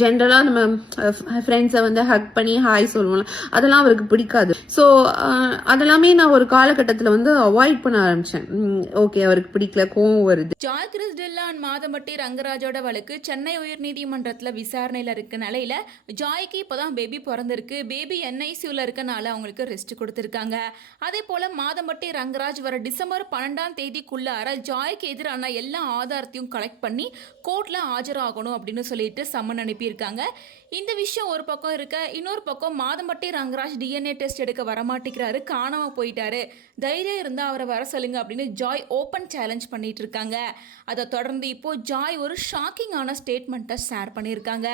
ஜென்ரலாக நம்ம ஃப்ரெண்ட்ஸை வந்து ஹக் பண்ணி ஹாய் சொல்லுவோம்ல, அதெல்லாம் அவருக்கு பிடிக்காது. ஸோ அதெல்லாமே நான் ஒரு காலகட்டத்தில் வந்து அவாய்ட் பண்ண ஆரம்பித்தேன். ஓகே, அவருக்கு பிடிக்கல, கோவம் வருது. ஜாய் கிறிஸ்டில்லா அண்ட் மாதம்பட்டி ரங்கராஜோட வழக்கு சென்னை உயர்நீதிமன்றத்தில் விசாரணையில் இருக்க நிலையில் ஜாய்க்கு இப்போதான் பேபி பிறந்திருக்கு. பேபி என்ஐசியூவில் இருக்கனால அவங்களுக்கு ரெஸ்ட் கொடுத்துருக்காங்க. அதே போல் மாதம்பட்டி ரங்கராஜ் வர டிசம்பர் 12 ஜாய்க்கு எதிரான எல்லா ஆதாரத்தையும் கலெக்ட் பண்ணி கோர்ட்டில் ஆஜராகணும் அப்படின்னு சொல்லிட்டு சம்மன் அனுப்பியிருக்காங்க. இந்த விஷயம் ஒரு பக்கம் இருக்க, இன்னொரு பக்கம் மாதம்பட்டி ரங்கராஜ் டிஎன்ஏ டெஸ்ட் எடுக்க வரமாட்டேங்கிறாரு, காணாமல் போயிட்டாரு, தைரியம் இருந்தால் அவரை வர சொல்லுங்க அப்படின்னு ஜாய் ஓப்பன் சேலஞ்ச் பண்ணிட்டு இருக்காங்க. அதை தொடர்ந்து இப்போ ஜாய் ஒரு ஷாக்கிங்கான ஸ்டேட்மெண்ட்டை ஷேர் பண்ணியிருக்காங்க.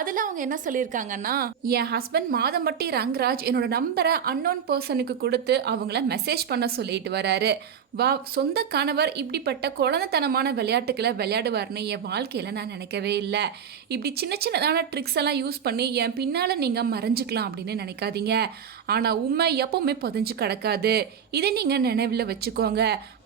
அதில் அவங்க என்ன சொல்லியிருக்காங்கன்னா, என் ஹஸ்பண்ட் மாதம்பட்டி ரங்கராஜ் என்னோட நம்பரை அன்னோன் பர்சனுக்கு கொடுத்து அவங்கள மெசேஜ் பண்ண சொல்லிட்டு வராரு. சொந்த கணவர் இப்படிப்பட்ட குழந்தைத்தனமான விளையாட்டுக்களை விளையாடுவார்னு என் வாழ்க்கையில் நான் நினைக்கவே இல்லை. இப்படி சின்ன சின்னதான ட்ரிக்ஸ் எல்லாம் யூஸ் பண்ணி என் பின்னால் நீங்கள் மறைஞ்சிக்கலாம் அப்படின்னு நினைக்காதீங்க. ஆனால் உண்மை எப்பவுமே புதைஞ்சு கிடக்காது, இதை நீங்கள் நினைவில் வச்சுக்கோங்க.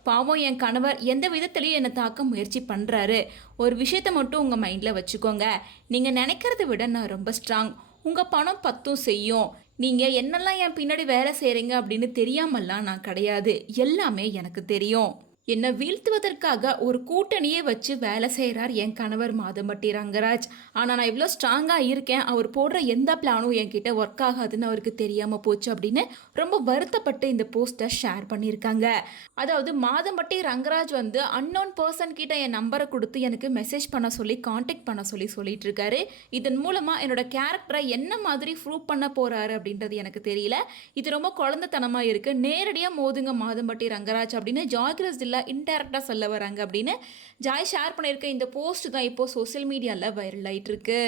பாவம், என் கணவர் எந்த விதத்துலையும் என்னை தாக்க முயற்சி பண்ணுறாரு. ஒரு விஷயத்தை மட்டும் உங்கள் மைண்டில் வச்சுக்கோங்க, நீங்கள் நினைக்கிறத விட நான் ரொம்ப ஸ்ட்ராங். உங்கள் பணம் 10 செய்யும். நீங்கள் என்னெல்லாம் என் பின்னாடி வேலை செய்கிறீங்க அப்படின்னு தெரியாமல்லாம் நான் கிடையாது, எல்லாமே எனக்கு தெரியும். என்னை வீழ்த்துவதற்காக ஒரு கூட்டணியே வச்சு வேலை செய்கிறார் என் கணவர் மாதம்பட்டி ரங்கராஜ். ஆனால் நான் இவ்வளோ ஸ்ட்ராங்காக இருக்கேன், அவர் போடுற எந்த பிளானும் என்கிட்ட ஒர்க் ஆகாதுன்னு அவருக்கு தெரியாமல் போச்சு அப்படின்னு ரொம்ப வருத்தப்பட்டு இந்த போஸ்ட்டை ஷேர் பண்ணியிருக்காங்க. அதாவது மாதம்பட்டி ரங்கராஜ் வந்து அன்னோன் பர்சன் கிட்ட என் நம்பரை கொடுத்து எனக்கு மெசேஜ் பண்ண சொல்லி காண்டாக்ட் பண்ண சொல்லிட்டு இருக்காரு. இதன் மூலமாக என்னோட கேரக்டரை என்ன மாதிரி ப்ரூவ் பண்ண போகிறாரு அப்படின்றது எனக்கு தெரியல. இது ரொம்ப குழந்தைத்தனமாக இருக்குது. நேரடியாக மோதுங்க மாதம்பட்டி ரங்கராஜ் அப்படின்னு ஜாய் கிறிஸ்டில்லா இன்டைரக்டாக சொல்ல வராங்க அப்படின்னு ஜாய் ஷேர் பண்ணியிருக்க இந்த போஸ்ட் தான் இப்போ சோசியல் மீடியாவில் வைரல் ஆகிட்டு இருக்கு.